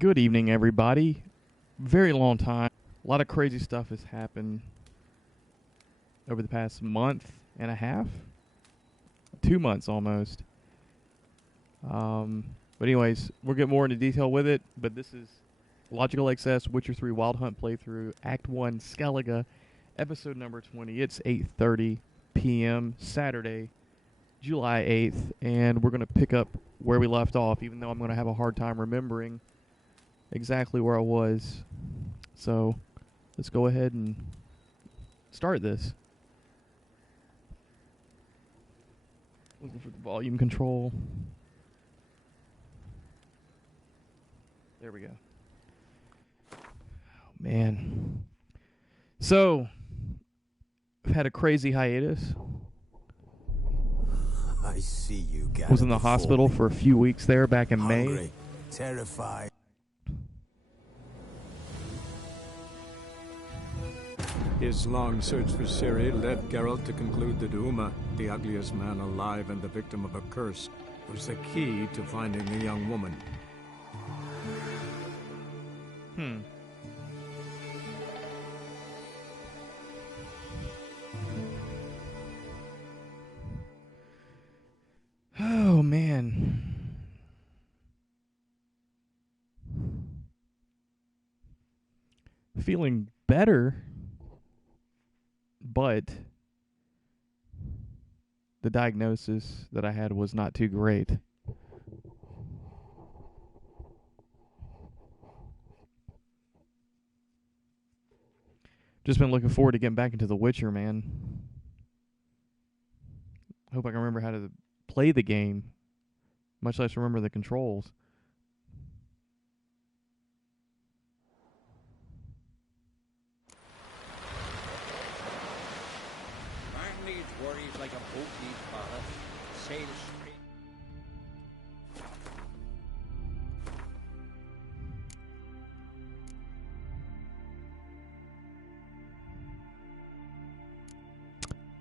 Good evening, everybody. Very long time. A lot of crazy stuff has happened over the past month and a half, 2 months almost. But anyways, we'll get more into detail with it. But this is Logical Excess Witcher 3 Wild Hunt playthrough, Act 1, Skellige, episode number 20. It's 8:30 p.m. Saturday, July 8th, and we're going to pick up where we left off, even though I'm going to have a hard time remembering exactly where I was. So let's go ahead and start this. Looking for the volume control. There we go. Oh, man. So, I've had a crazy hiatus. I see you got Was in the hospital for a few weeks there back in May. Terrified. His long search for Ciri led Geralt to conclude that Uma, the ugliest man alive and the victim of a curse, was the key to finding the young woman. Oh, man. Feeling better, but the diagnosis that I had was not too great. Just been looking forward to getting back into The Witcher, man. Hope I can remember how to play the game, much less remember the controls. Man needs worries like a boat needs ballast. Sail straight.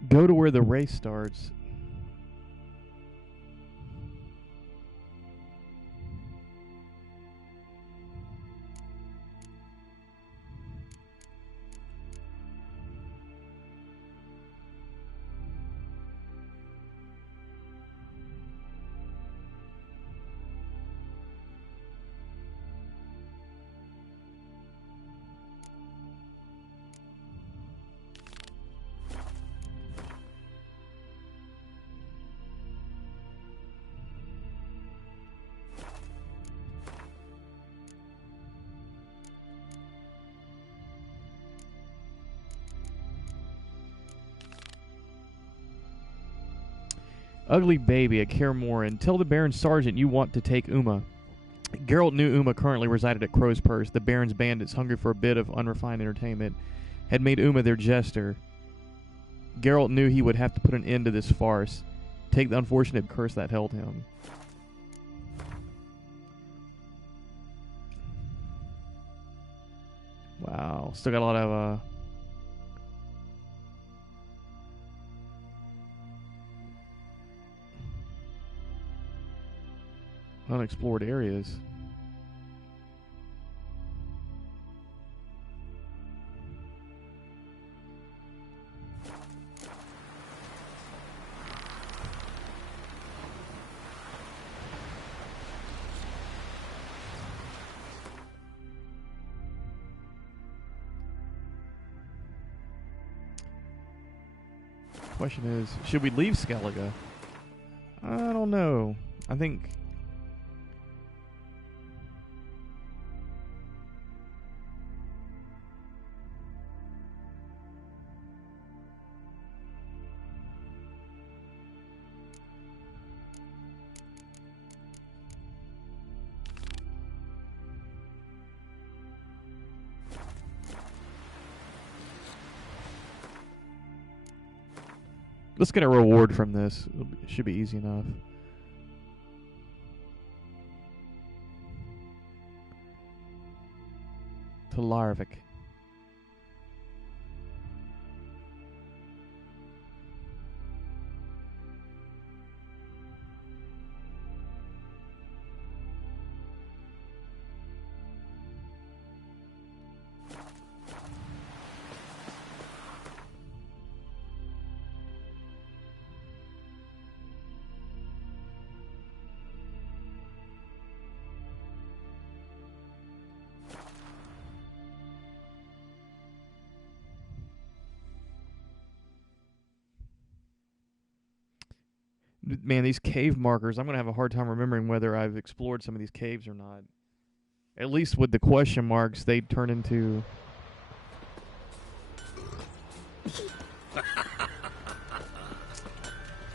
Go to where the race starts. Ugly baby at Kaer Morhen. Tell the Baron Sergeant you want to take Uma. Geralt knew Uma currently resided at Crow's Purse. The Baron's bandits, hungry for a bit of unrefined entertainment, had made Uma their jester. Geralt knew he would have to put an end to this farce, take the unfortunate curse that held him. Wow, still got a lot of unexplored areas. Question is, should we leave Skellige? I don't know. I think let's get a reward from this. It should be easy enough. To Larvik. Man, these cave markers, I'm going to have a hard time remembering whether I've explored some of these caves or not. At least with the question marks, they turn into...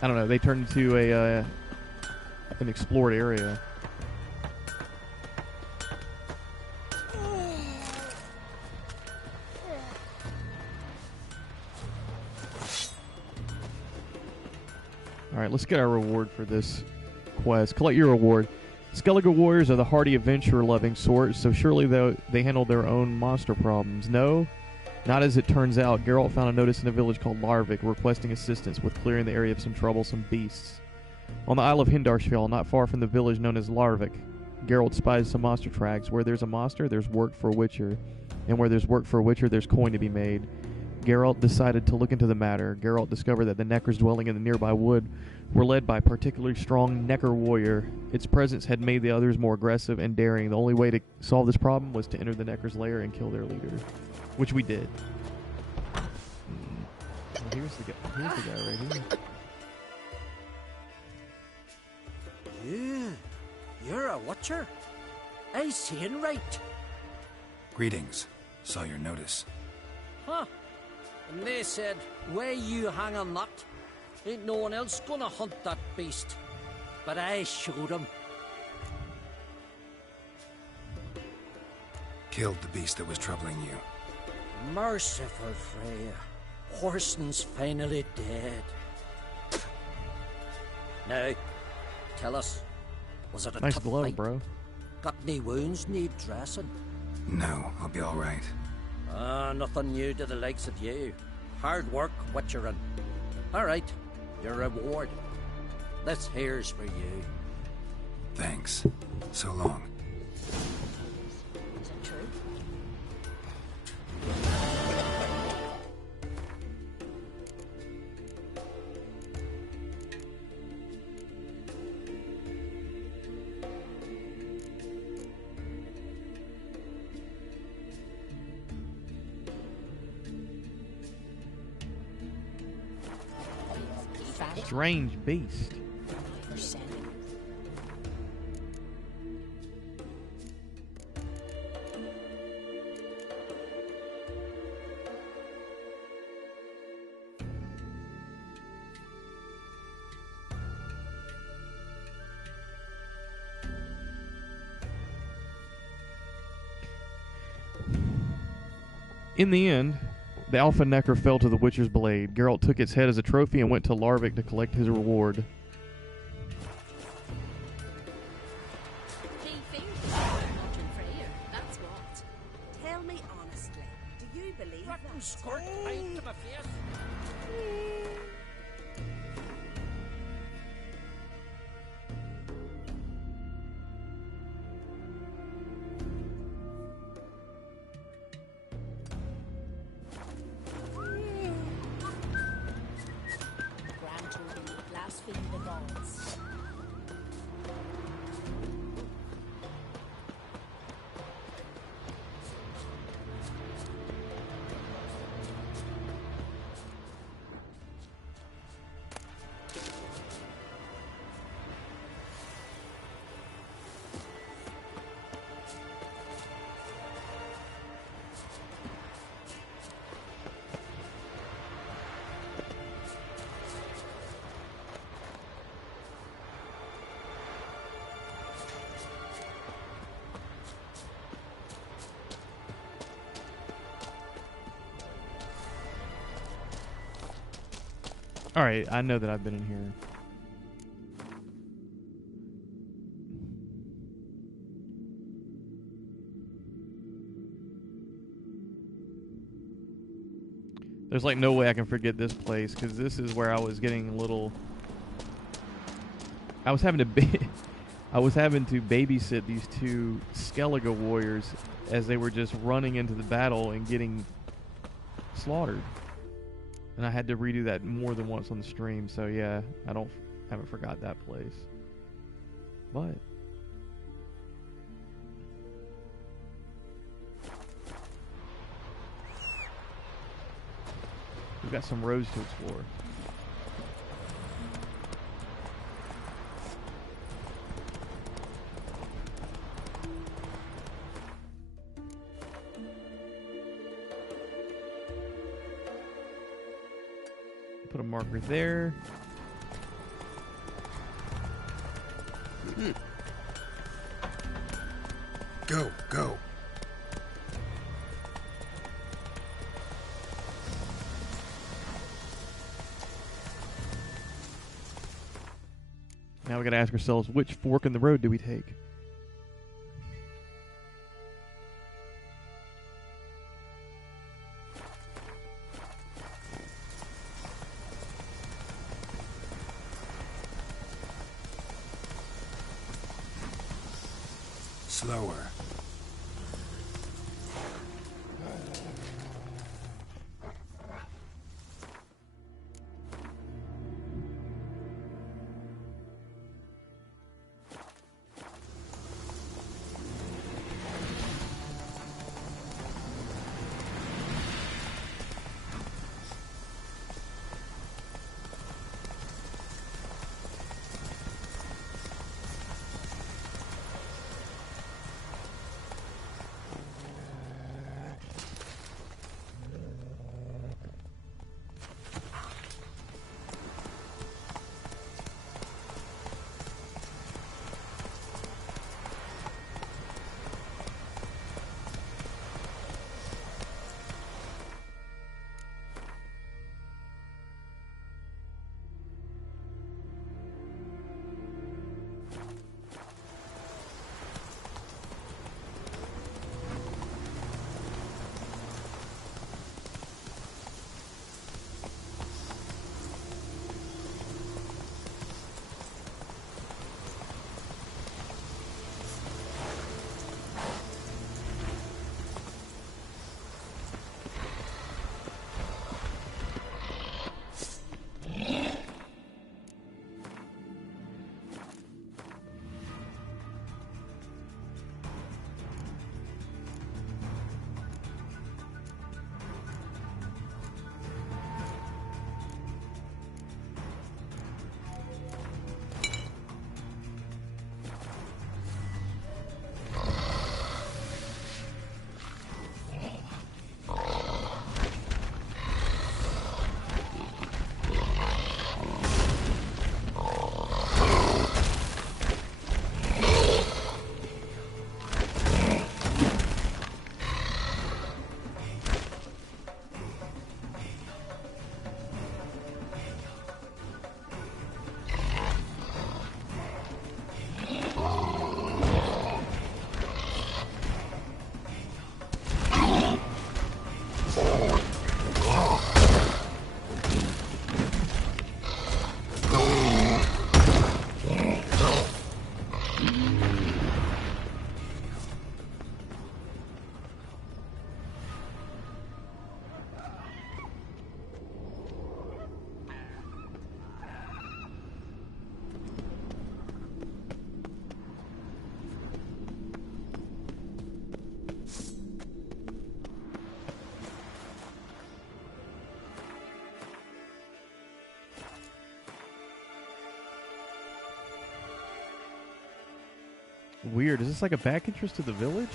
I don't know, they turn into an explored area. Alright, let's get our reward for this quest. Collect your reward. Skellige warriors are the hardy, adventure-loving sort, so surely they handle their own monster problems. No? Not as it turns out. Geralt found a notice in a village called Larvik requesting assistance with clearing the area of some troublesome beasts. On the Isle of Hindarsfjall, not far from the village known as Larvik, Geralt spies some monster tracks. Where there's a monster, there's work for a witcher. And where there's work for a witcher, there's coin to be made. Geralt decided to look into the matter. Geralt discovered that the Neckers dwelling in the nearby wood were led by a particularly strong Necker warrior. Its presence had made the others more aggressive and daring. The only way to solve this problem was to enter the Neckers' lair and kill their leader. Which we did. Well, here's the guy right here. You're a watcher? I seeing right. Greetings. Saw your notice. Huh. And they said, why you hang on that? Ain't no one else gonna hunt that beast. But I showed him. Killed the beast that was troubling you. Merciful Freya. Horson's finally dead. Now, tell us, was it a Nice tough glove, fight? bro. Got any wounds need dressing? No, I'll be all right. Nothing new to the likes of you. Hard work, witcherin'. All right, your reward. This here's for you. Thanks. So long. Is it true? Strange beast. In the end, the Alpha Necker fell to the Witcher's blade. Geralt took its head as a trophy and went to Larvik to collect his reward. He thinks not in Freyr, that's what. Tell me honestly, do you believe Rotten that? squirt right to my face. Grand children blaspheme the gods. Alright, I know that I've been in here. There's like no way I can forget this place, because this is where I was getting a little... I was having to babysit these two Skellige warriors as they were just running into the battle and getting slaughtered. And I had to redo that more than once on the stream, so yeah, haven't forgot that place. But we've got some roads to explore. Put a marker there. Go, go. Now we gotta ask ourselves, which fork in the road do we take? Slower. Weird. Is this like a back entrance to the village?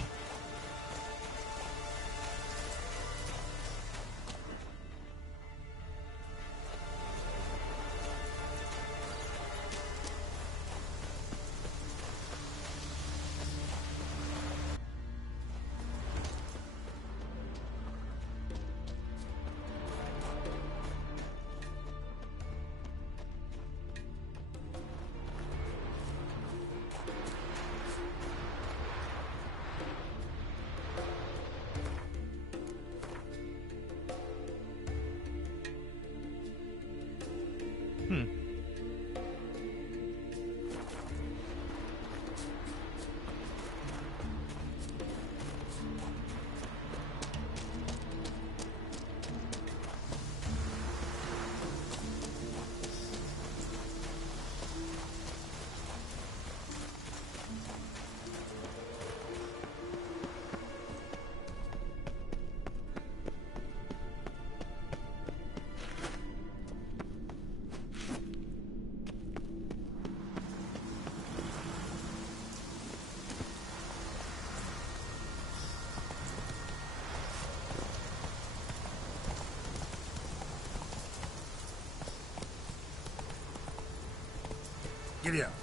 Giddy up.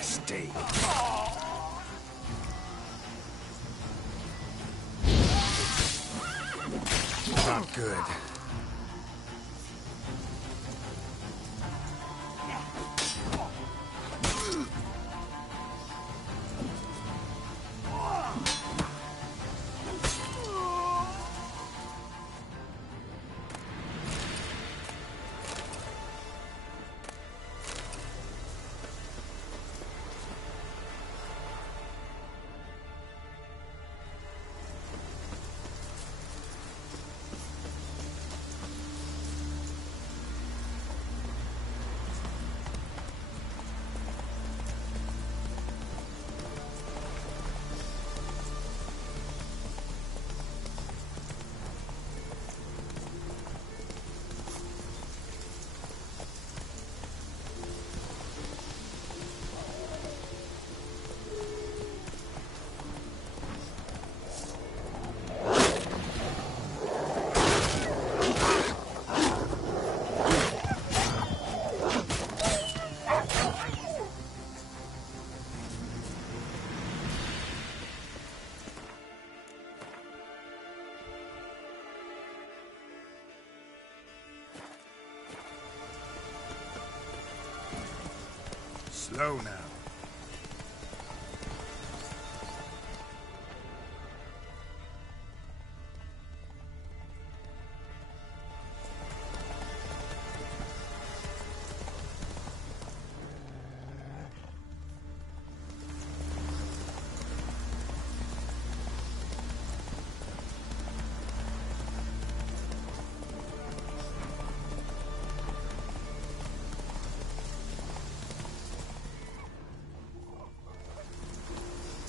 Stay. Not good. Slow now.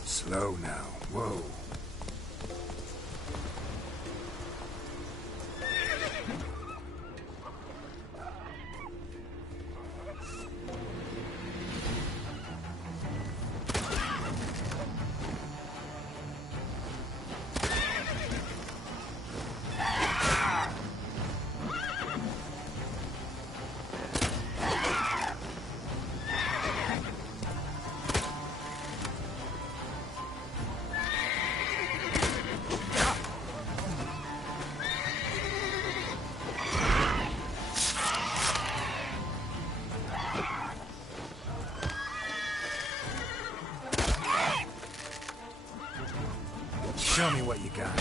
Slow now. Whoa. Show me what you got.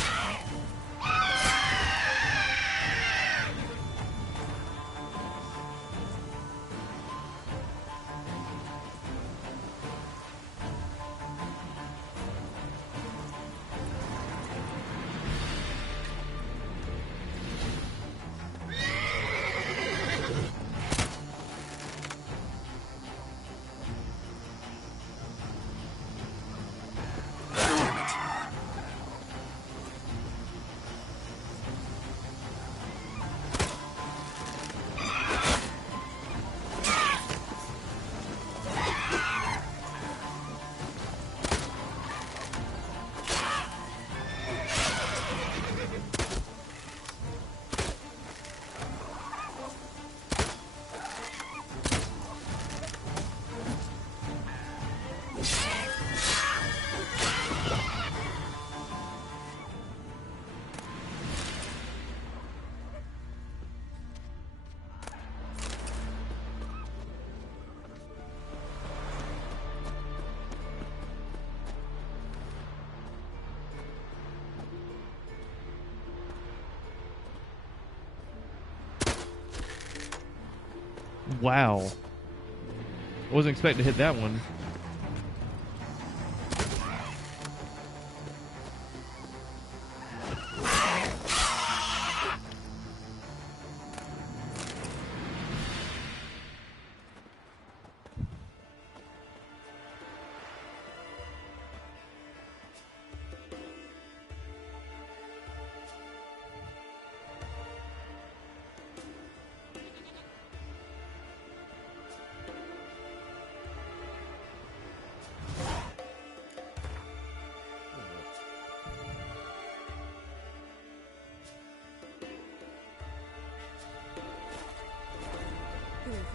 Wow. I wasn't expecting to hit that one.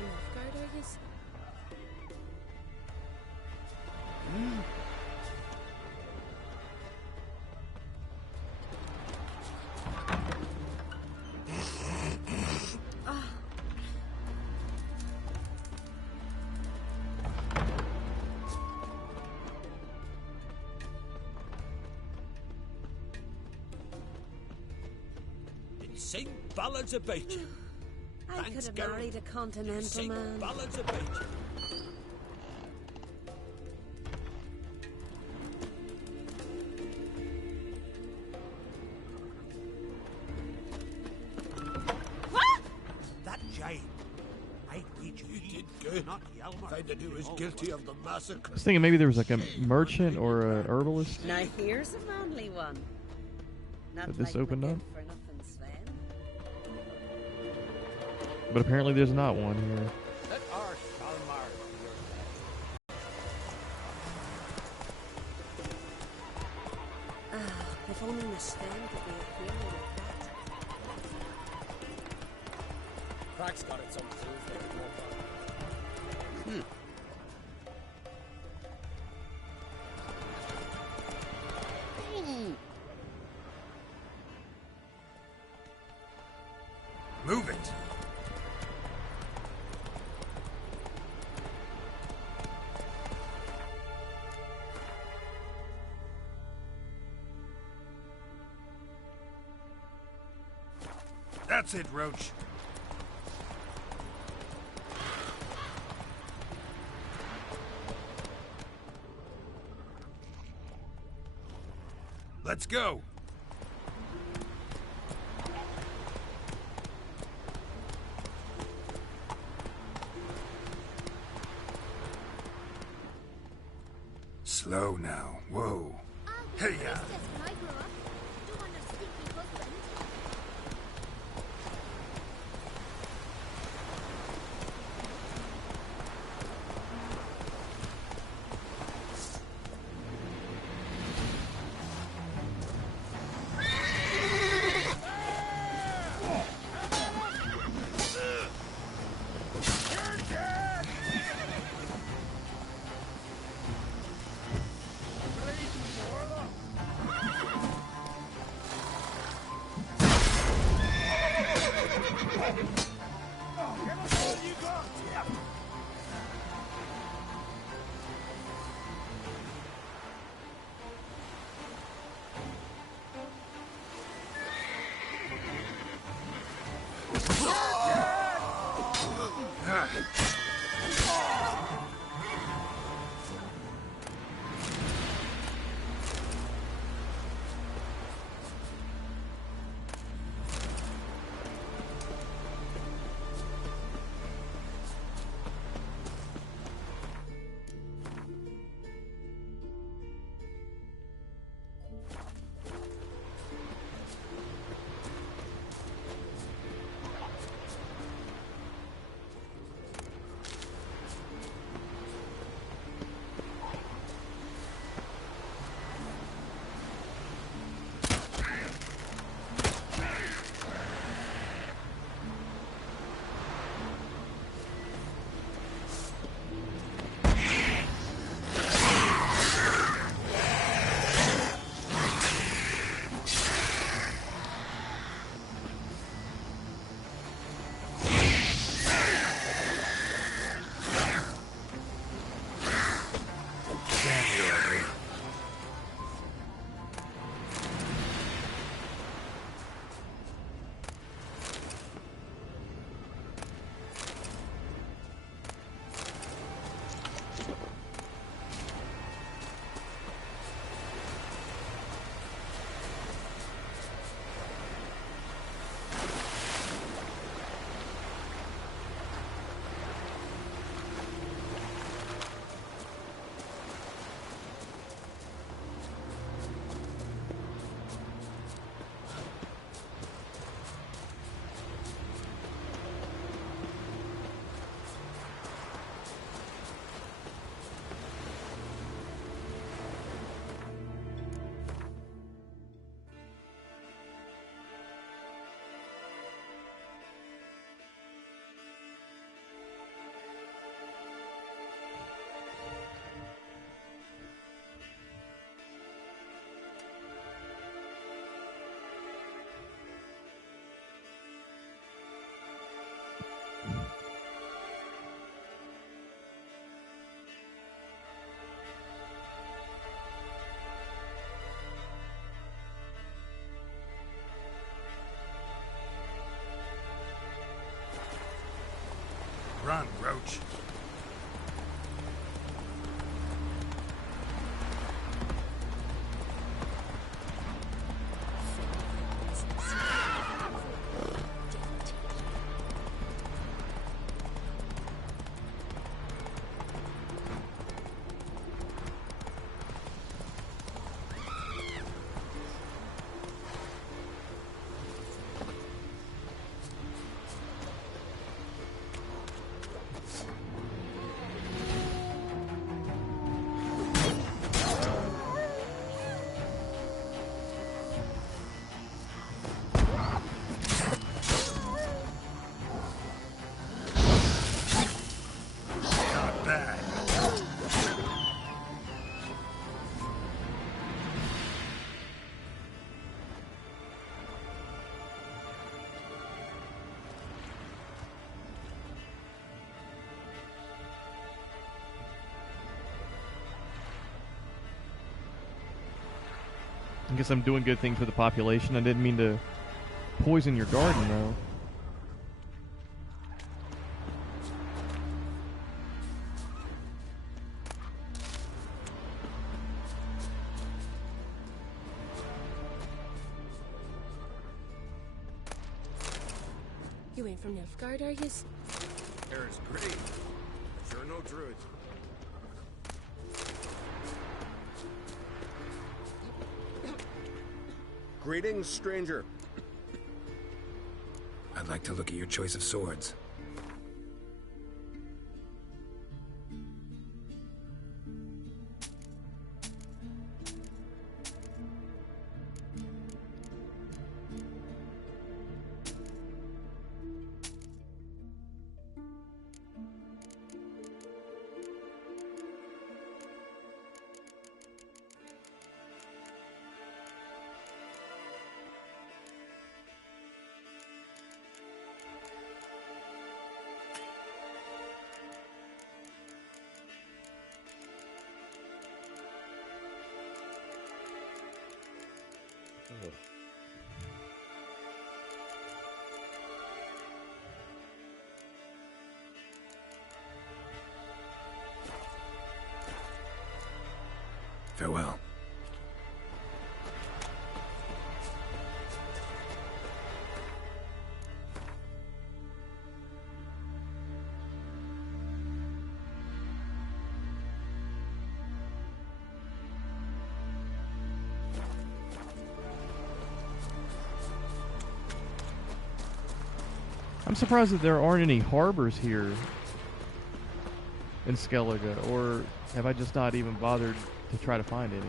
a lifeguard, are yous? Sing ballads about you. I Thanks, could have Geralt. married a continental Sing man. ballads about you. That Jane. I'd read you. You did good. Not Yelmer. Find that he was guilty of the massacre. I was thinking maybe there was like a merchant or a herbalist. Now here's a manly one. Not But this like opened my up? good for nothing Sven. But apparently there's not one here. Let our Shalmar be your guide. If only Miss Sven could be a hero like that. Crack's got it some tools that can work on. Move it. That's it, Roach. Let's go. Slow now. Whoa. Hey, When I grow up. Don't want no stinky husband. Run, Roach. Not bad. I guess I'm doing good things for the population. I didn't mean to poison your garden, though. You ain't from Nilfgaard, are yous? Air is great, but you're no druid. Greetings, stranger. I'd like to look at your choice of swords. Farewell. I'm surprised that there aren't any harbors here in Skellige, or have I just not even bothered to try to find any?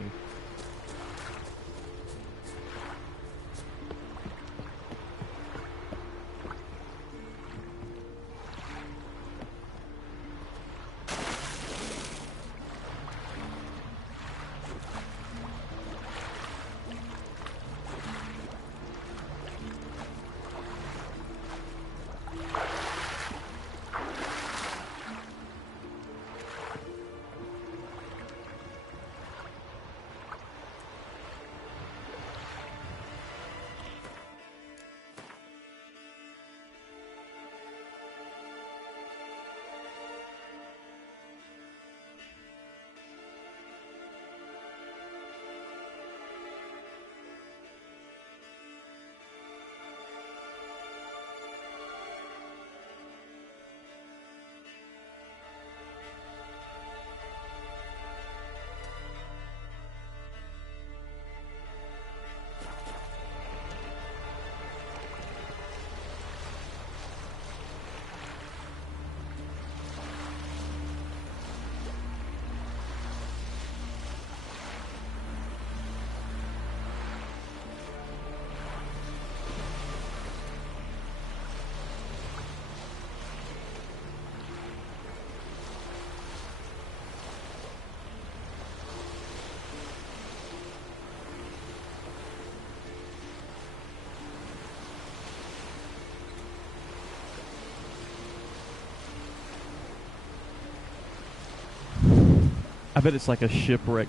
I bet it's like a shipwreck.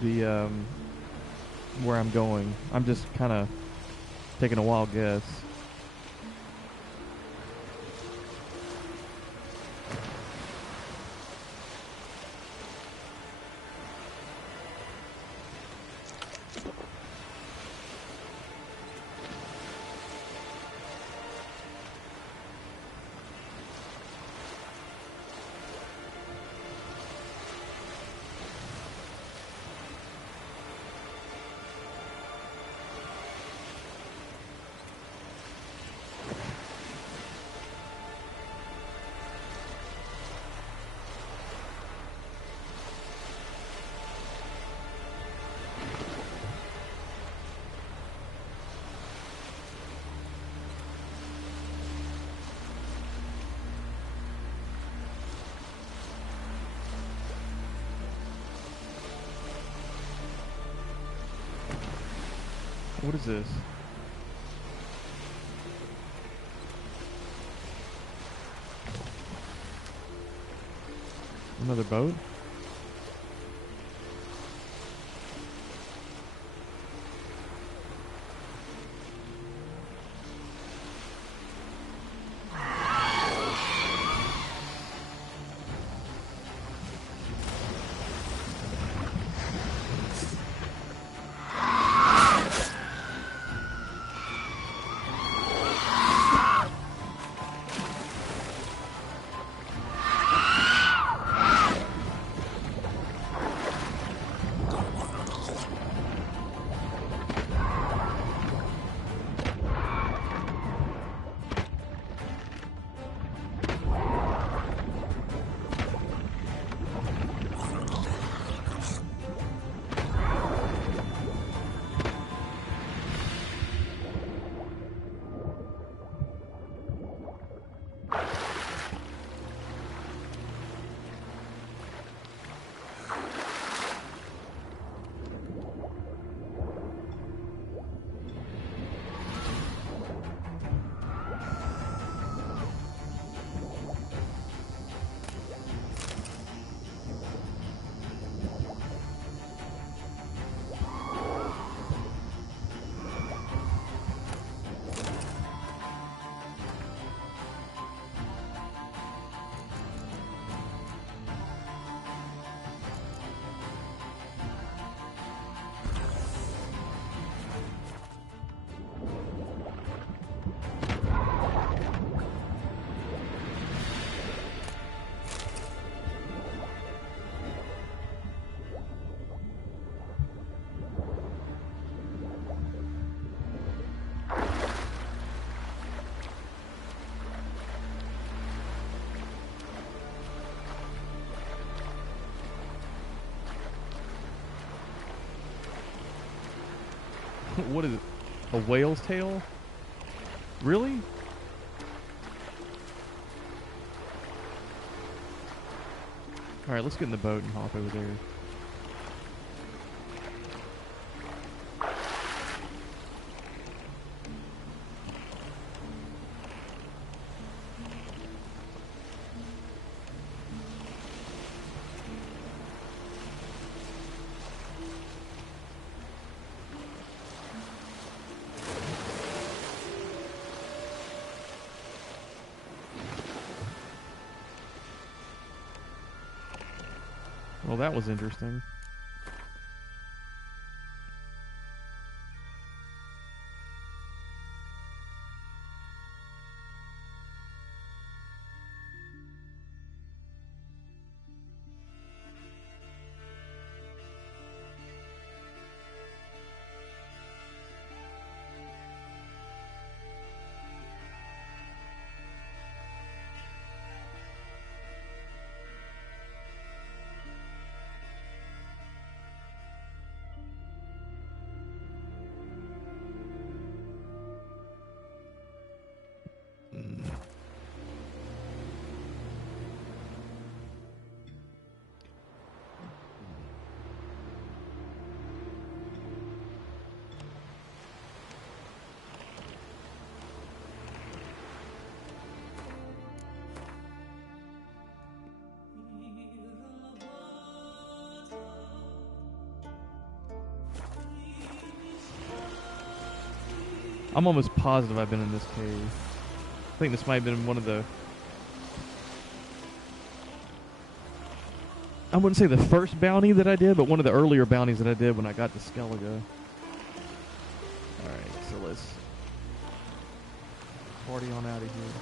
Where I'm going. I'm just kind of taking a wild guess. What is this? Another boat? What is it? A whale's tail? Really? Alright, let's get in the boat and hop over there. Well, that was interesting. I'm almost positive I've been in this cave. I think this might have been one of the... I wouldn't say the first bounty that I did, but one of the earlier bounties that I did when I got to Skellige. Alright, so let's party on out of here.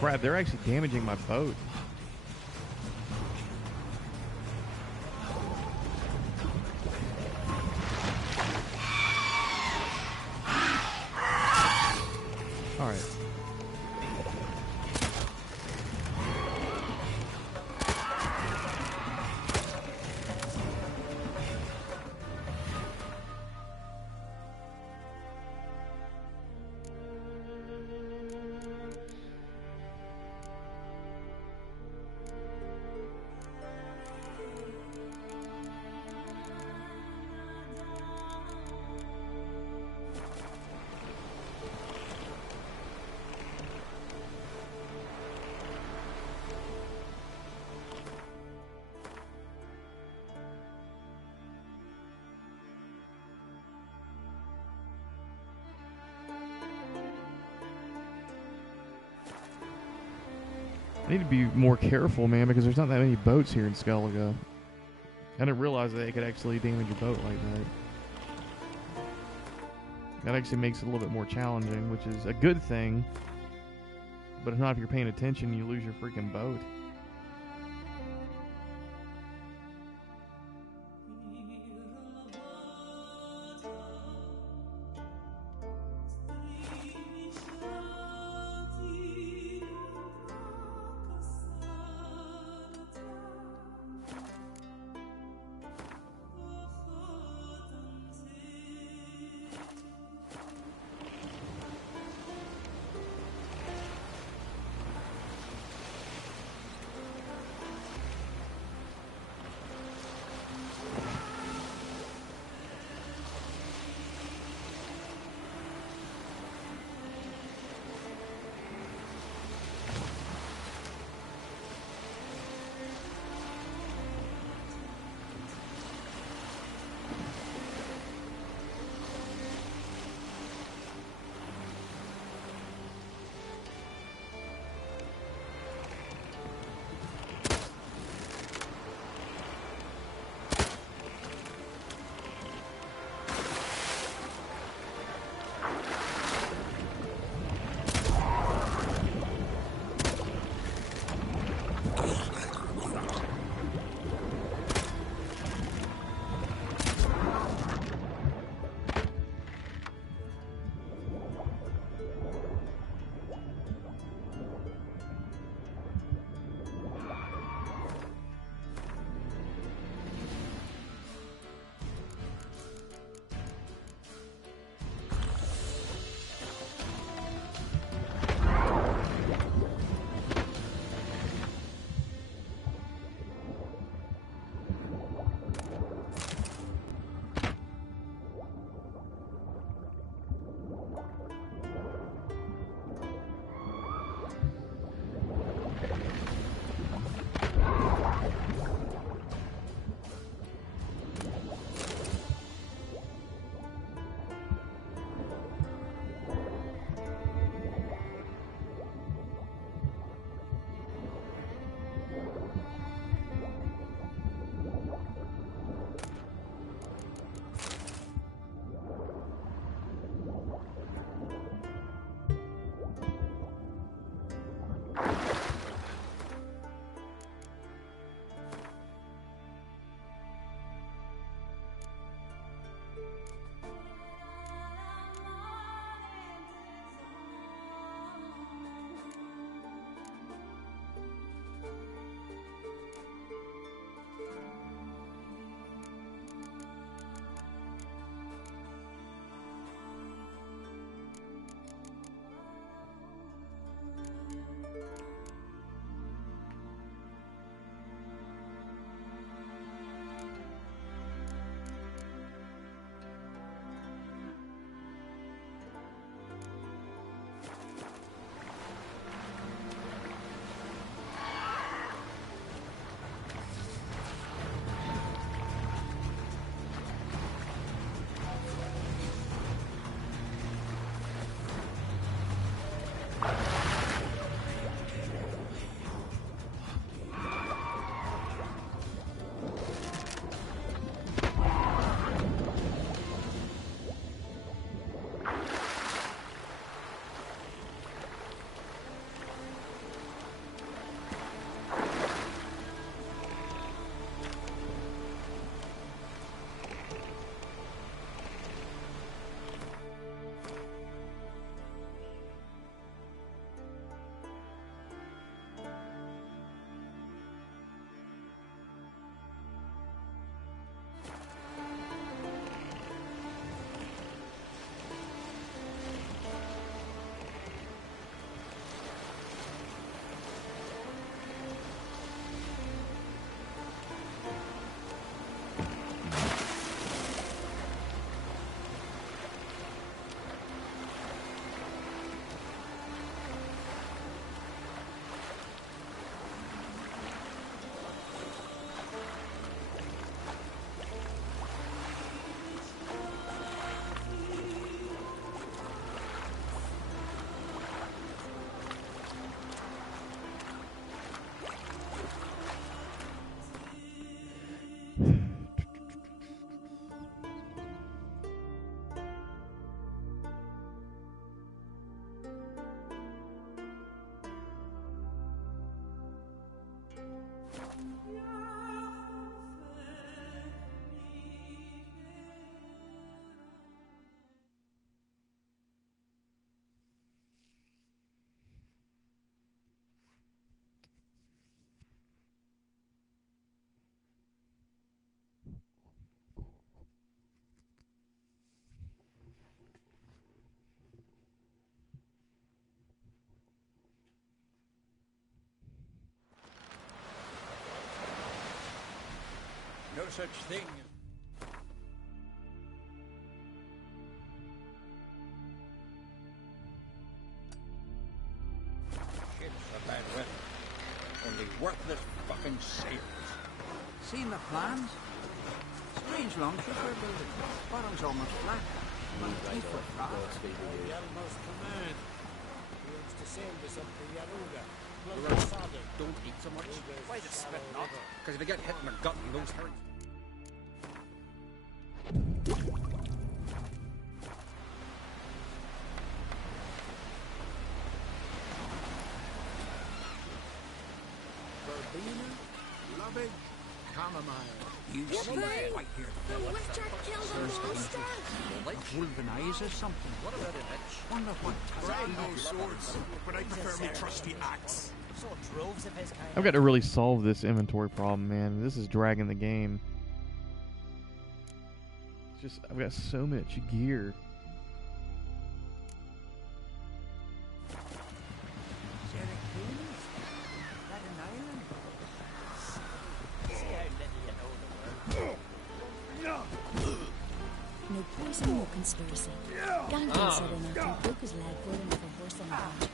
crap, they're actually damaging my boat. Alright. I need to be more careful, man, because there's not that many boats here in Skellige. I didn't realize that it could actually damage a boat like that. That actually makes it a little bit more challenging, which is a good thing. But if not, if you're paying attention, you lose your freaking boat. such thing. Ships are bad weather. Only worthless fucking sailors. Seen the plans? Strange longship we're building. Bottom's almost flat. About 3 foot drop. Yalma's command. He wants to sail this up the Yaruga. Don't eat so much. Why the spit not? Because if you get hit in the gut, you lose hurt. Verbena, lovage, chamomile. You see thing. right here. The Witcher killed a monster! Wolven eyes or something. What about it, bitch? Wonder what I know swords, but I prefer my trusty axe. Saw droves of his kind. I've got to really solve this inventory problem, man. This is dragging the game. It's just, I've got so much gear. No poison, no conspiracy. Gangton said enough and broke his leg falling off a horse on a car.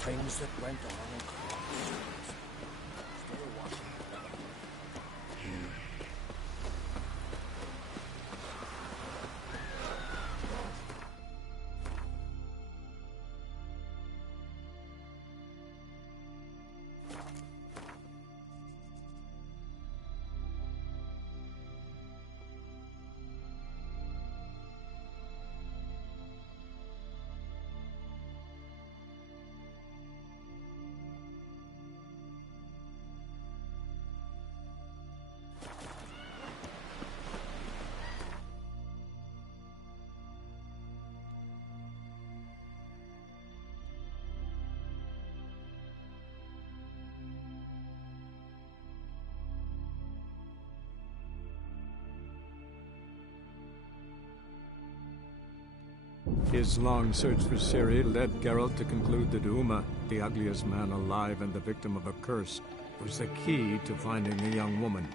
Things that went on across. His long search for Ciri led Geralt to conclude that Uma, the ugliest man alive and the victim of a curse, was the key to finding the young woman.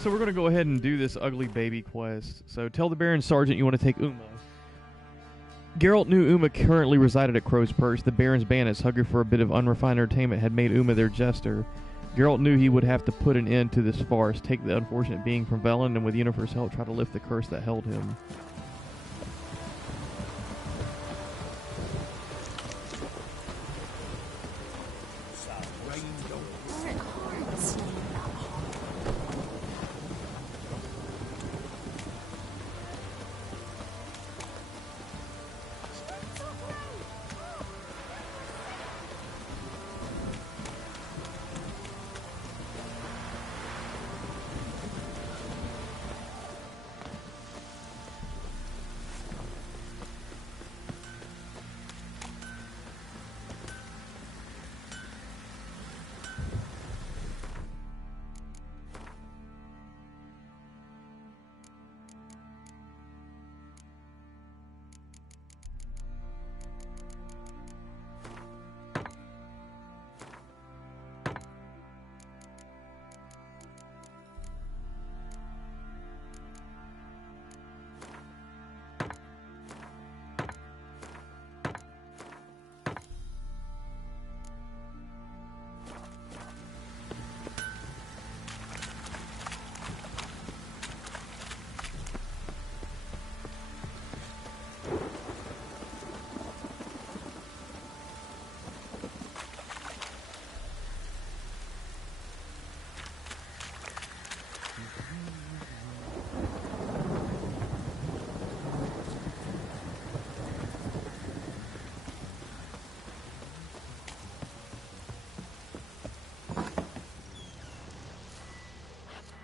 So we're going to go ahead and do this ugly baby quest. So tell the Baron Sergeant you want to take Uma. Geralt knew Uma currently resided at Crow's Perch. The Baron's bandits, hungry for a bit of unrefined entertainment, had made Uma their jester. Geralt knew he would have to put an end to this farce, take the unfortunate being from Velen, and with Yennefer's help try to lift the curse that held him.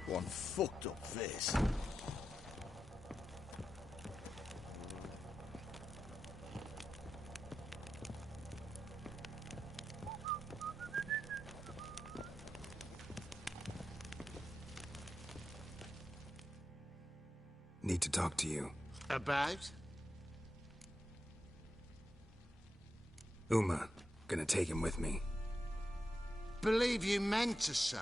One fucked up face. Need to talk to you. About? Uma. Gonna take him with me. Believe you meant to say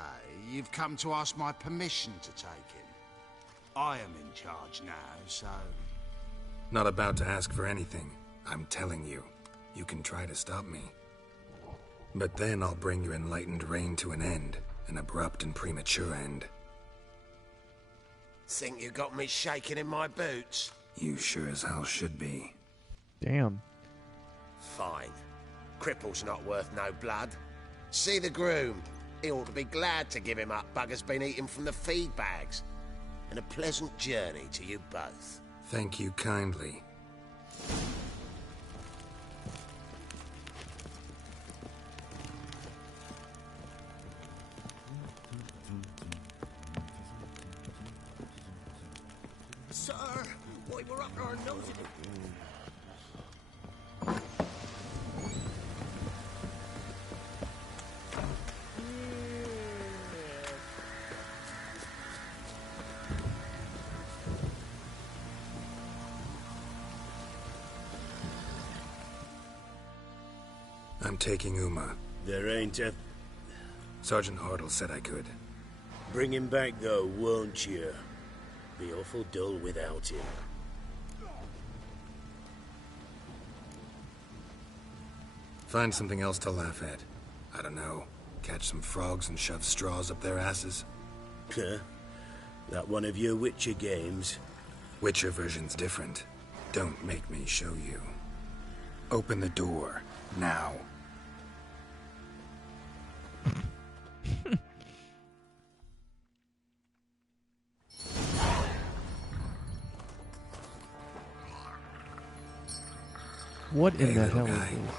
you've come to ask my permission to take him. I am in charge now, so... Not about to ask for anything. I'm telling you. You can try to stop me. But then I'll bring your enlightened reign to an end. An abrupt and premature end. Think you got me shaking in my boots? You sure as hell should be. Damn. Fine. Cripple's not worth no blood. See the groom. He ought to be glad to give him up. Bugger's been eating from the feed bags. And a pleasant journey to you both. Thank you kindly. Sir, why we're up our nose in it. I'm taking Uma. There ain't a... Sergeant Hartle said I could. Bring him back, though, won't you? Be awful dull without him. Find something else to laugh at. I don't know. Catch some frogs and shove straws up their asses. Huh? That one of your Witcher games? Witcher version's different. Don't make me show you. Open the door. Now. What in Hey, the little hell guy. is this?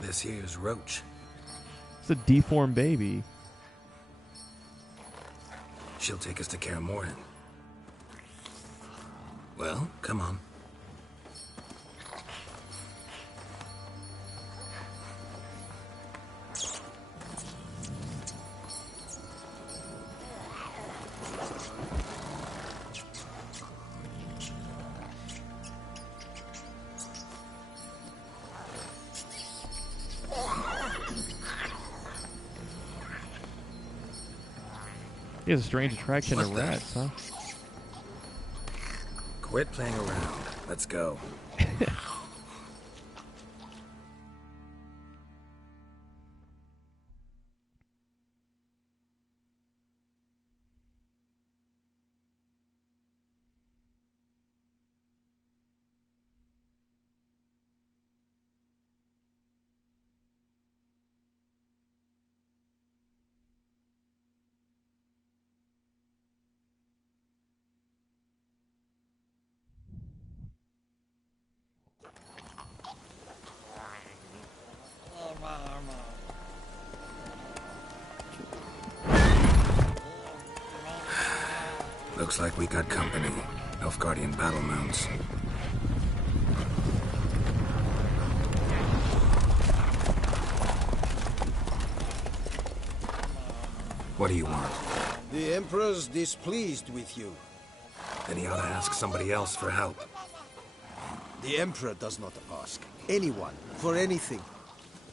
This here's Roach. It's a deformed baby. She'll take us to Kaer Morhen. Well, come on. He has a strange attraction to What the- rats, huh? Quit playing around. Let's go. Looks like we got company. Nilfgaardian battle mounts. What do you want? The Emperor's displeased with you. Then he ought to ask somebody else for help. The Emperor does not ask anyone for anything.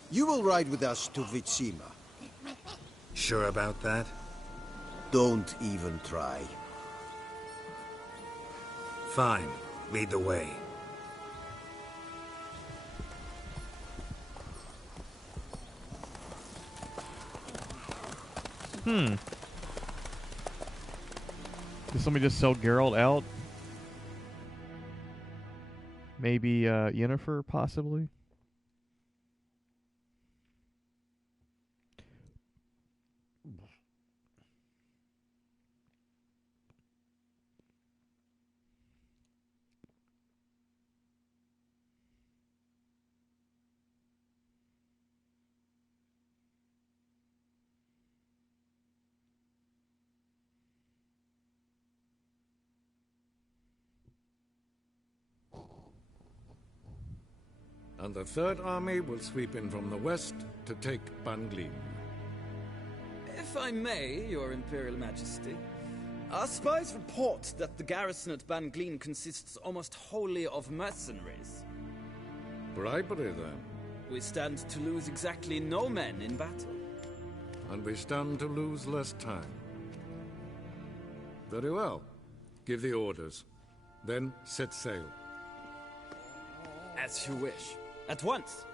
You will ride with us to Vitsima. Sure about that? Don't even try. Fine. Lead the way. Did somebody just sell Geralt out? Maybe Yennefer, possibly? And the Third Army will sweep in from the west to take Banglin. If I may, Your Imperial Majesty, our spies report that the garrison at Banglin consists almost wholly of mercenaries. Bribery, then. We stand to lose exactly no men in battle. And we stand to lose less time. Very well. Give the orders. Then set sail. As you wish. At once.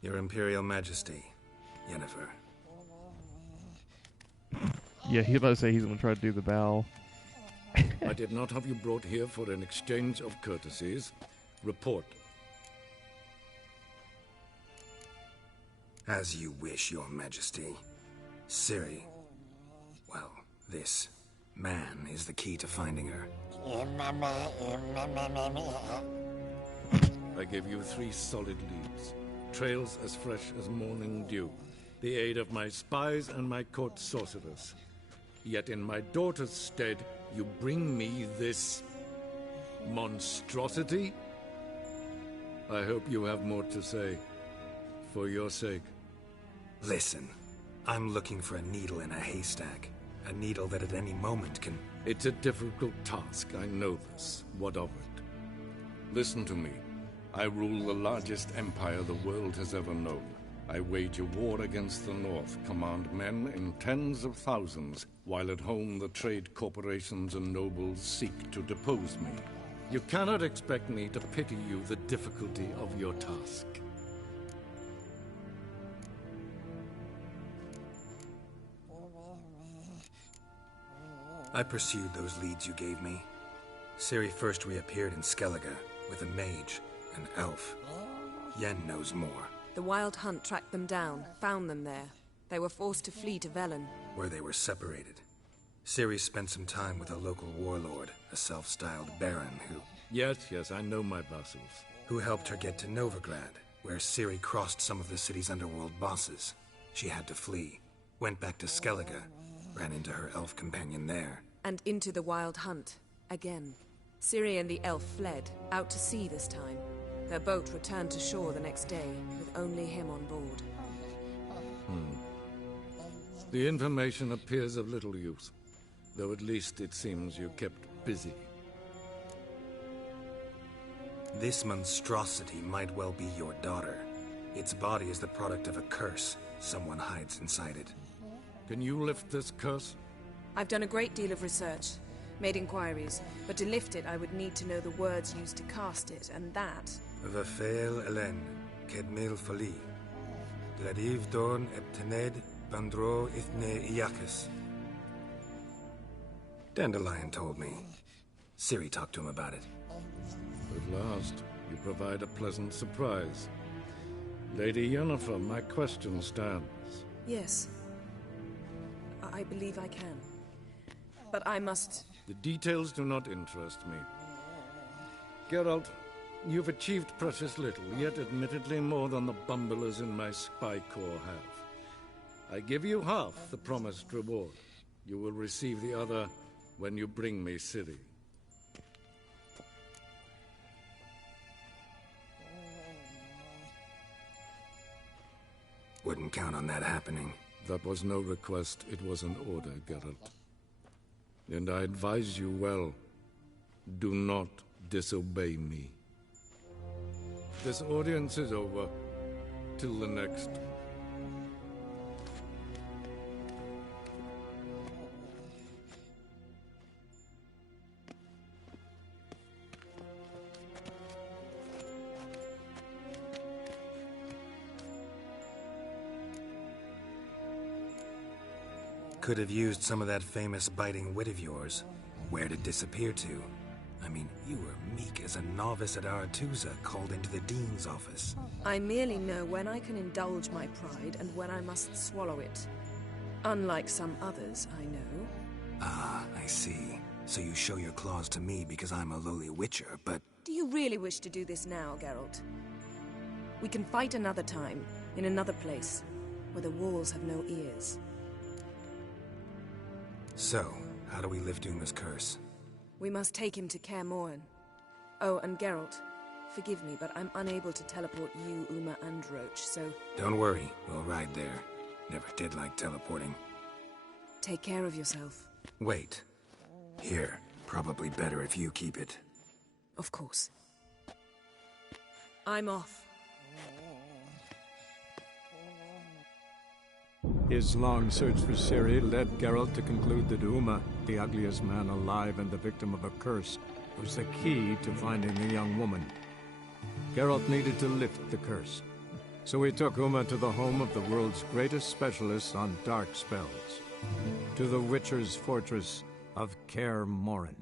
Your Imperial Majesty, Yennefer. Yeah, he was about to say he's going to try to do the bow. I did not have you brought here for an exchange of courtesies. Report. As you wish, Your Majesty. Ciri. Well, this man is the key to finding her. I give you 3 solid leads. Trails as fresh as morning dew. The aid of my spies and my court sorcerers. Yet in my daughter's stead, you bring me this monstrosity? I hope you have more to say. For your sake. Listen, I'm looking for a needle in a haystack. A needle that at any moment can... It's a difficult task, I know this. What of it? Listen to me. I rule the largest empire the world has ever known. I wage a war against the North, command men in tens of thousands, while at home the trade corporations and nobles seek to depose me. You cannot expect me to pity you the difficulty of your task. I pursued those leads you gave me. Ciri first reappeared in Skellige with a mage, an elf. Yen knows more. The Wild Hunt tracked them down, found them there. They were forced to flee to Velen, where they were separated. Ciri spent some time with a local warlord, a self-styled baron who... Yes, I know my vassals. Who helped her get to Novigrad, where Ciri crossed some of the city's underworld bosses. She had to flee, went back to Skellige, ran into her elf companion there. And into the Wild Hunt, again. Ciri and the elf fled, out to sea this time. Their boat returned to shore the next day, with only him on board. The information appears of little use, though at least it seems you kept busy. This monstrosity might well be your daughter. Its body is the product of a curse. Someone hides inside it. Can you lift this curse? I've done a great deal of research, made inquiries, but to lift it I would need to know the words used to cast it, and that... Vafeil Elen, Kedmil Fali, Gladiv Dorn Eptened, Bandro Ithne Iakis. Dandelion told me. Ciri talked to him about it. At last, you provide a pleasant surprise. Lady Yennefer, my question stands. Yes. I believe I can. But I must... The details do not interest me. Geralt, you've achieved precious little, yet admittedly more than the bumblers in my spy corps have. I give you half the promised reward. You will receive the other when you bring me Ciri. Wouldn't count on that happening. That was no request, it was an order, Geralt. And I advise you well, do not disobey me. This audience is over. Till the next. Could have used some of that famous biting wit of yours. Where'd it disappear to? I mean, you were meek as a novice at Aretusa called into the Dean's office. I merely know when I can indulge my pride and when I must swallow it. Unlike some others, I know. Ah, I see. So you show your claws to me because I'm a lowly witcher, but... Do you really wish to do this now, Geralt? We can fight another time, in another place, where the walls have no ears. So, how do we lift Uma's curse? We must take him to Kaer Morhen. Oh, and Geralt, forgive me, but I'm unable to teleport you, Uma, and Roach, so... Don't worry, we'll ride there. Never did like teleporting. Take care of yourself. Wait. Here, probably better if you keep it. Of course. I'm off. His long search for Ciri led Geralt to conclude that Uma, the ugliest man alive and the victim of a curse, was the key to finding the young woman. Geralt needed to lift the curse, so he took Uma to the home of the world's greatest specialists on dark spells, to the Witcher's fortress of Kaer Morhen.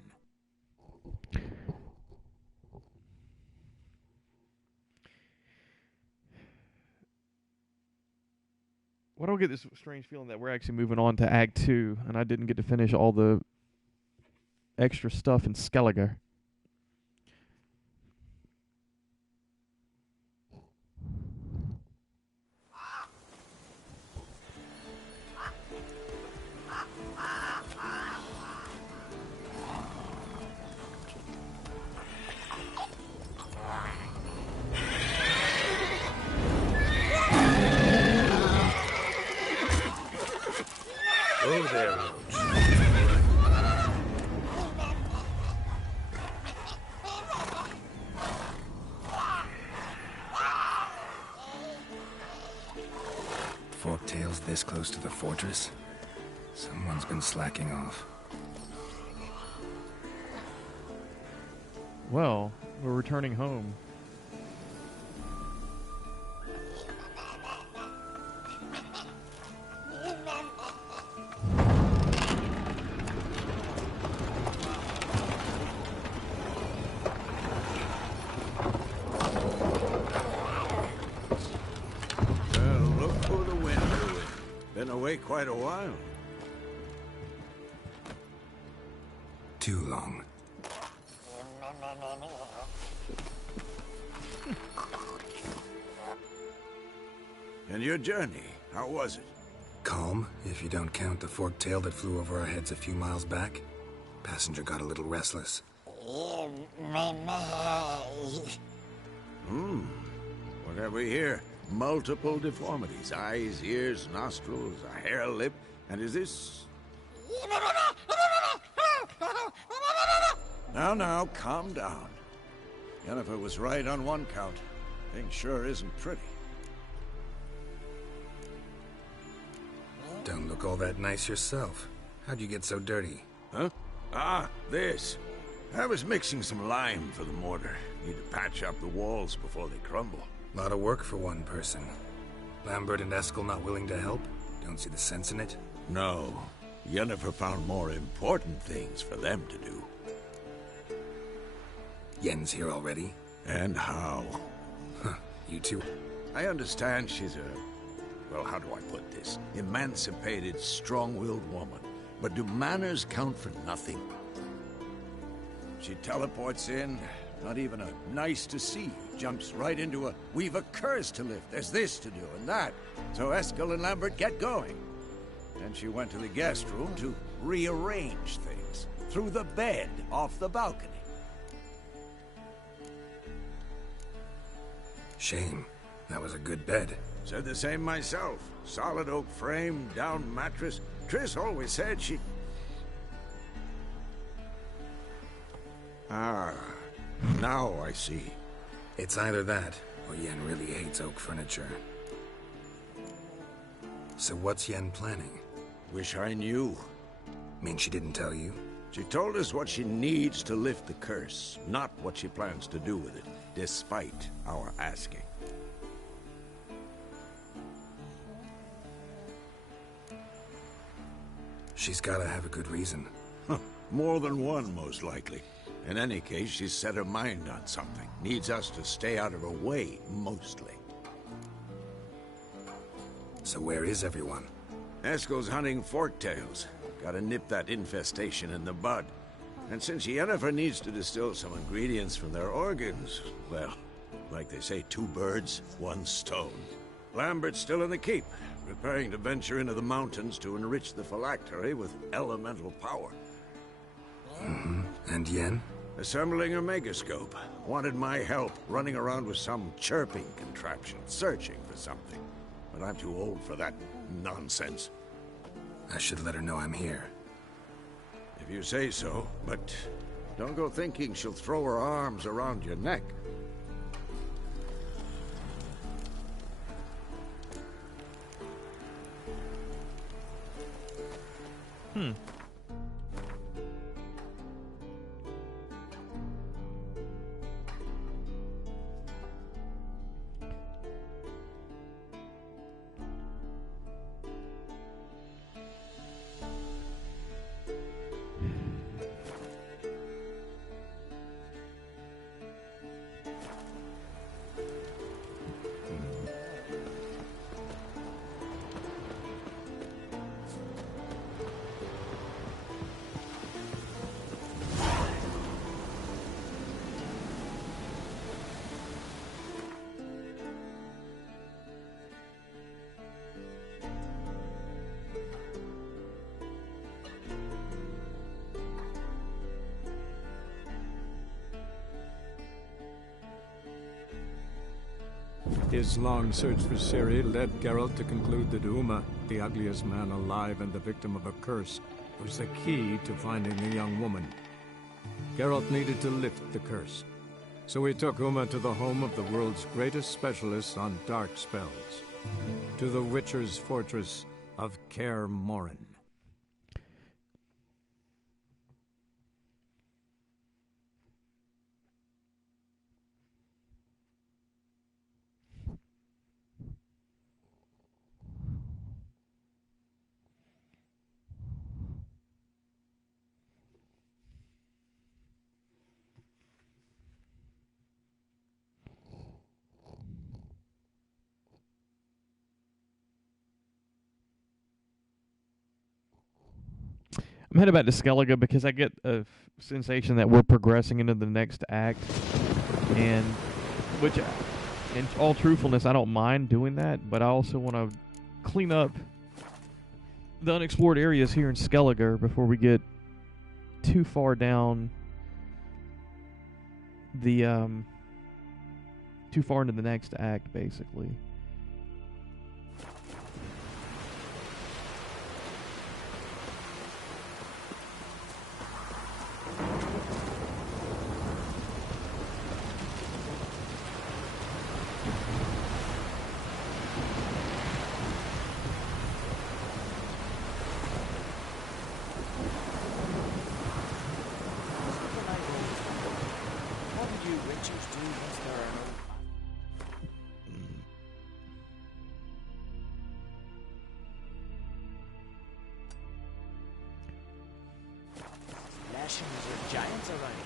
Why do I get this strange feeling that we're actually moving on to Act 2, and I didn't get to finish all the extra stuff in Skellige? tunnels this close to the fortress? Someone's been slacking off. Well, we're returning home. Look who the wind blew in. Been away quite a while. Too long. And your journey, how was it? Calm, if you don't count the forked tail that flew over our heads a few miles back. Passenger got a little restless. What have we here? Multiple deformities. Eyes, ears, nostrils, a hair lip. And is this... Now, calm down. Yennefer was right on one count. Thing sure isn't pretty. Don't look all that nice yourself. How'd you get so dirty? Huh? Ah, this. I was mixing some lime for the mortar. Need to patch up the walls before they crumble. Lot of work for one person. Lambert and Eskel not willing to help? Don't see the sense in it? No. Yennefer found more important things for them to do. Yen's here already? And how? Huh, you two... I understand she's a... well, how do I put this? Emancipated, strong-willed woman. But do manners count for nothing? She teleports in, not even a nice to see. Jumps right into a, we've a curse to lift, there's this to do and that. So Eskel and Lambert get going. Then she went to the guest room to rearrange things. Through the bed, off the balcony. Shame. That was a good bed. Said the same myself. Solid oak frame, down mattress. Triss always said she... Ah, now I see. It's either that, or Yen really hates oak furniture. So what's Yen planning? Wish I knew. Mean she didn't tell you? She told us what she needs to lift the curse, not what she plans to do with it, despite our asking. She's gotta have a good reason. Huh. More than one, most likely. In any case, she's set her mind on something. Needs us to stay out of her way, mostly. So where is everyone? Eskel's hunting forktails. Gotta nip that infestation in the bud. And since Yennefer needs to distill some ingredients from their organs, well, like they say, 2 birds, 1 stone. Lambert's still in the keep, preparing to venture into the mountains to enrich the phylactery with elemental power. And Yen? Assembling a megascope. Wanted my help running around with some chirping contraption, searching for something. But I'm too old for that nonsense. I should let her know I'm here. If you say so, but don't go thinking she'll throw her arms around your neck. His long search for Ciri led Geralt to conclude that Uma, the ugliest man alive and the victim of a curse, was the key to finding the young woman. Geralt needed to lift the curse, so he took Uma to the home of the world's greatest specialist on dark spells. to the Witcher's fortress of Kaer Morhen. I'm headed back to Skellige because I get a sensation that we're progressing into the next act, and which, in all truthfulness, I don't mind doing that, but I also want to clean up the unexplored areas here in Skellige before we get too far down the too far into the next act, basically. Giants around.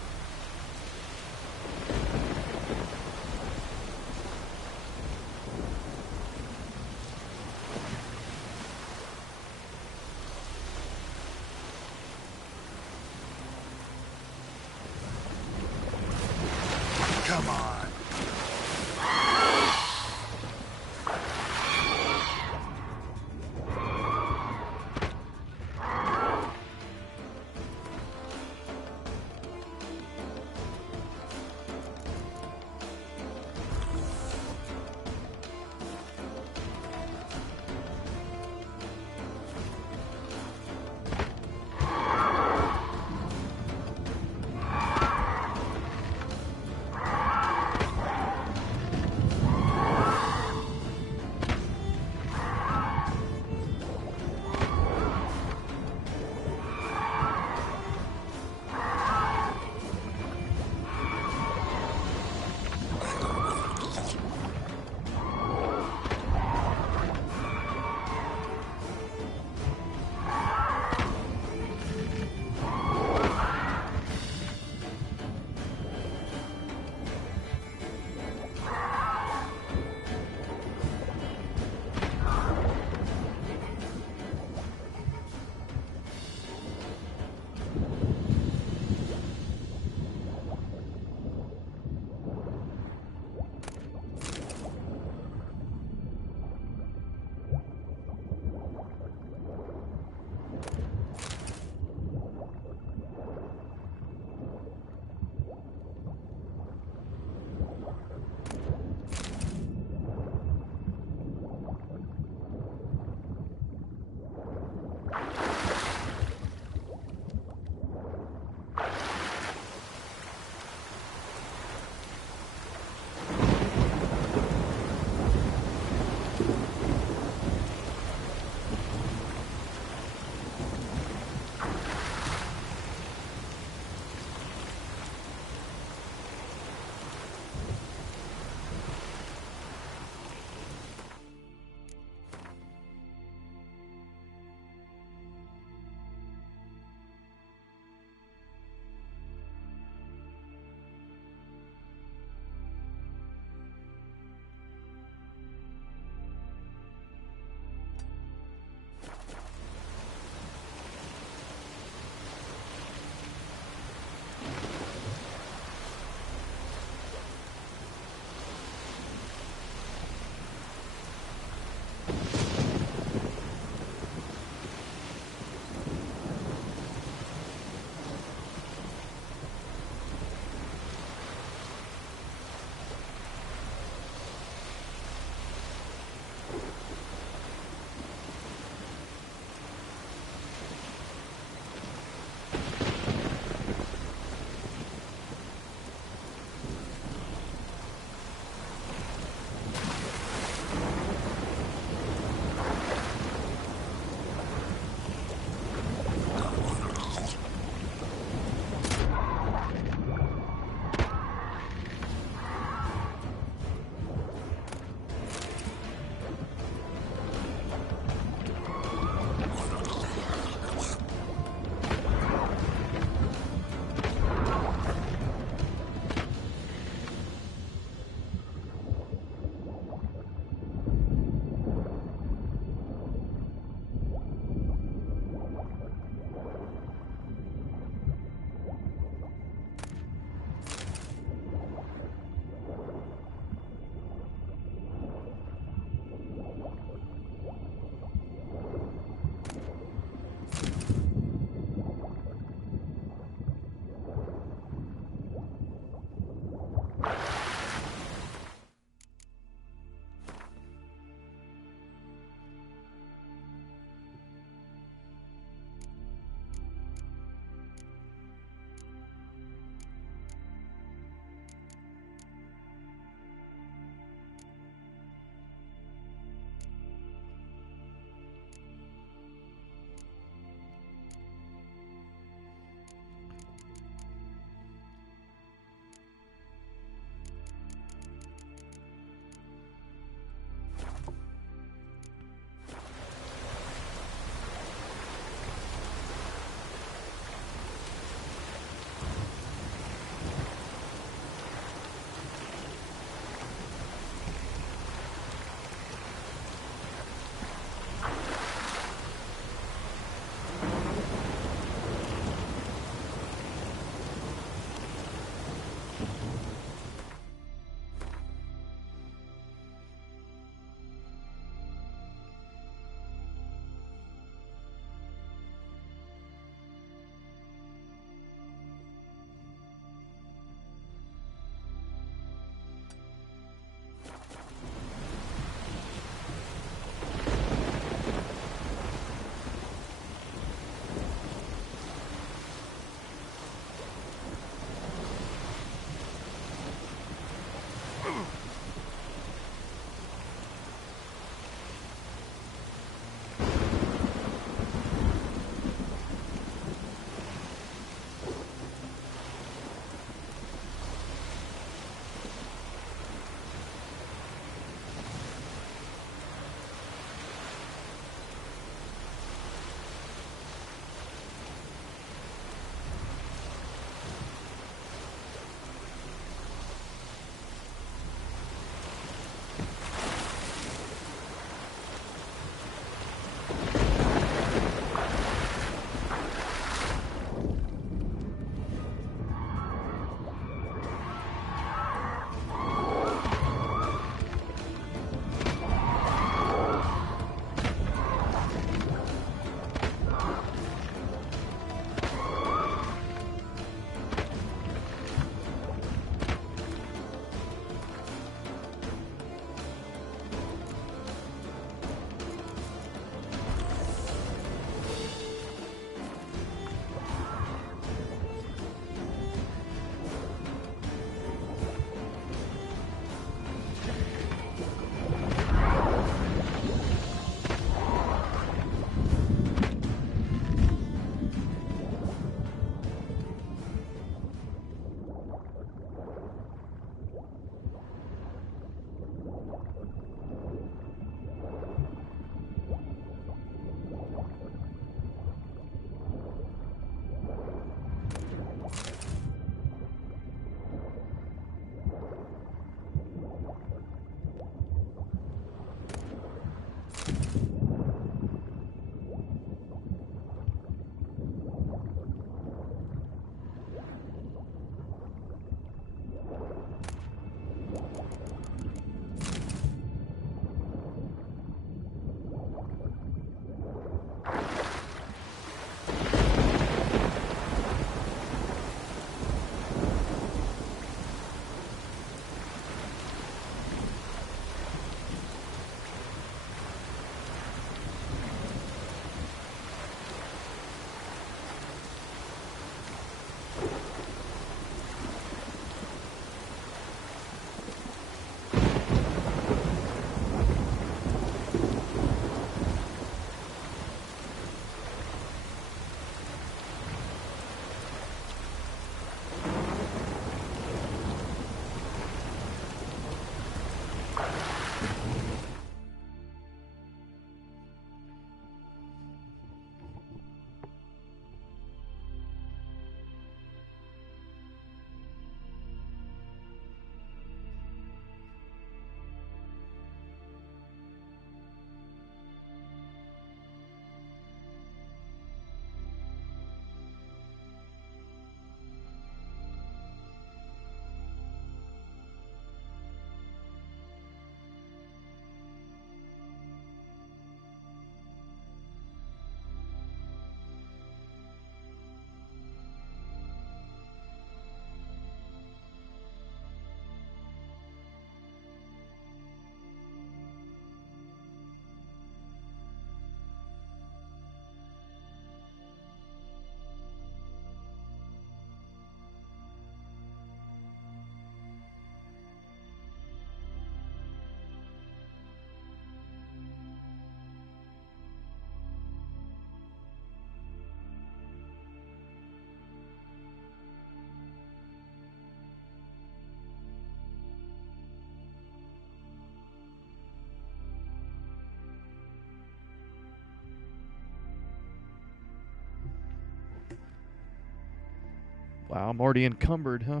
Wow, I'm already encumbered, huh?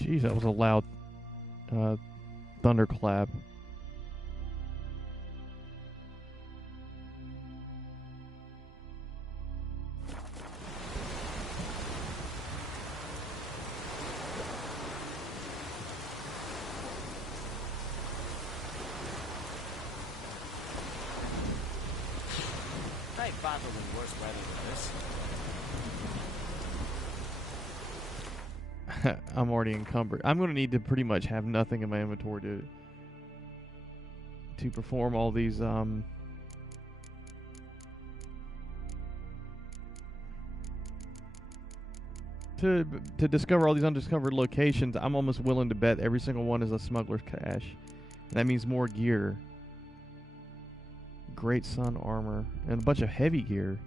Jeez, that was a loud thunderclap. I've battled in worse weather than this. I'm already encumbered. I'm going to need to pretty much have nothing in my inventory to perform all these to discover all these undiscovered locations. I'm almost willing to bet every single one is a smuggler's cache. And that means more gear. Great Sun armor and a bunch of heavy gear.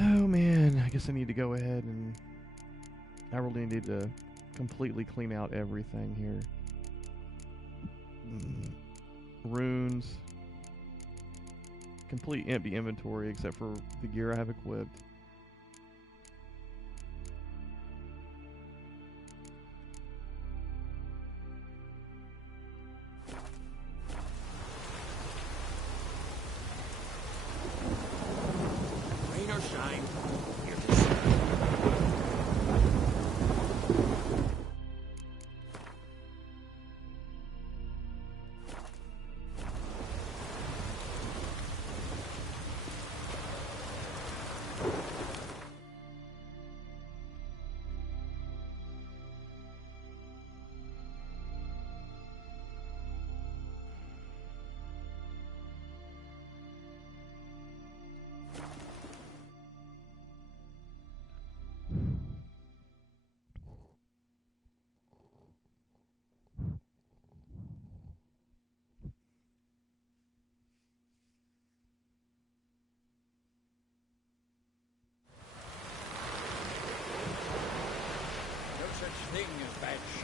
Oh man, I guess I need to go ahead and I really need to completely clean out everything here. Runes. Complete empty inventory except for the gear I have equipped. Rain or shine, you're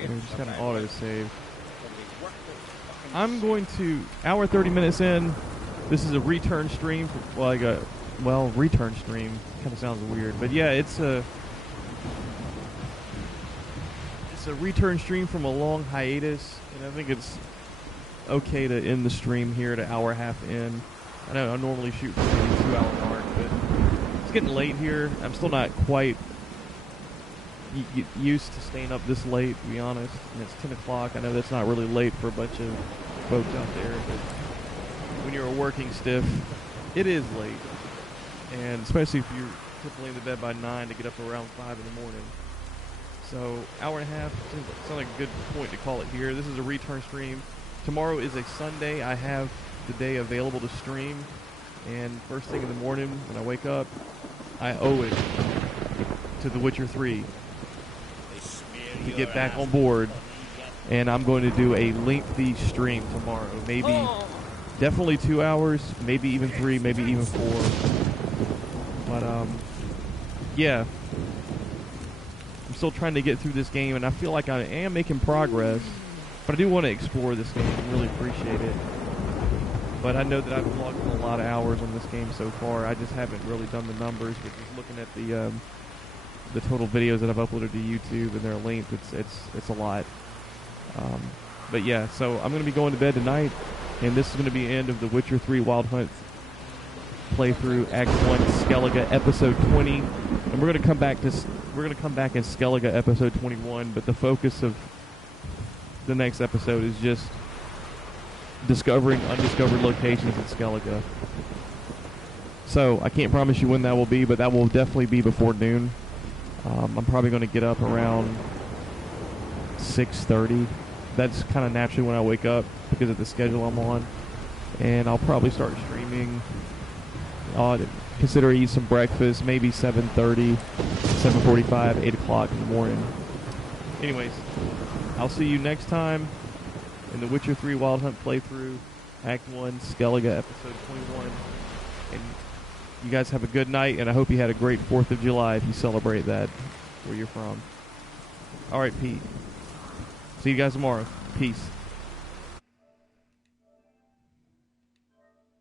Just got an auto save. I'm going to hour 30 minutes in. This is a return stream. Return stream kind of sounds weird, but yeah, it's a return stream from a long hiatus, and I think it's okay to end the stream here at an hour and a half in. I know I normally shoot for the 2 hour mark, but it's getting late here. I'm still not quite used to staying up this late, to be honest. And it's 10 o'clock. I know that's not really late for a bunch of folks out there, but when you're a working stiff, it is late. And especially if you're typically in the bed by 9 to get up around 5 in the morning. So, hour and a half, sounds like a good point to call it here. This is a return stream. Tomorrow is a Sunday. I have the day available to stream. And first thing in the morning when I wake up, I owe it to The Witcher 3 to get back on board. And I'm going to do a lengthy stream tomorrow. Definitely 2 hours, maybe even 3, maybe even 4. But, yeah. I'm still trying to get through this game, and I feel like I am making progress. But I do want to explore this game and really appreciate it. But I know that I've logged a lot of hours on this game so far. I just haven't really done the numbers, but just looking at the total videos that I've uploaded to YouTube and their length, it's a lot. But yeah, so I'm going to be going to bed tonight, and this is going to be the end of the Witcher 3 Wild Hunt playthrough, Act 1, Skellige, Episode 20, and we're going to come back in Skellige, Episode 21. But the focus of the next episode is just discovering undiscovered locations in Skellige. So I can't promise you when that will be, but that will definitely be before noon. I'm probably going to get up around 6:30. That's kind of naturally when I wake up because of the schedule I'm on. And I'll probably start streaming. Consider eat some breakfast, maybe 7:30, 7:45, 8 o'clock in the morning. Anyways, I'll see you next time in the Witcher 3 Wild Hunt playthrough, Act 1, Skellige, Episode 21. And you guys have a good night, and I hope you had a great 4th of July if you celebrate that where you're from. All right, Pete. See you guys tomorrow. Peace.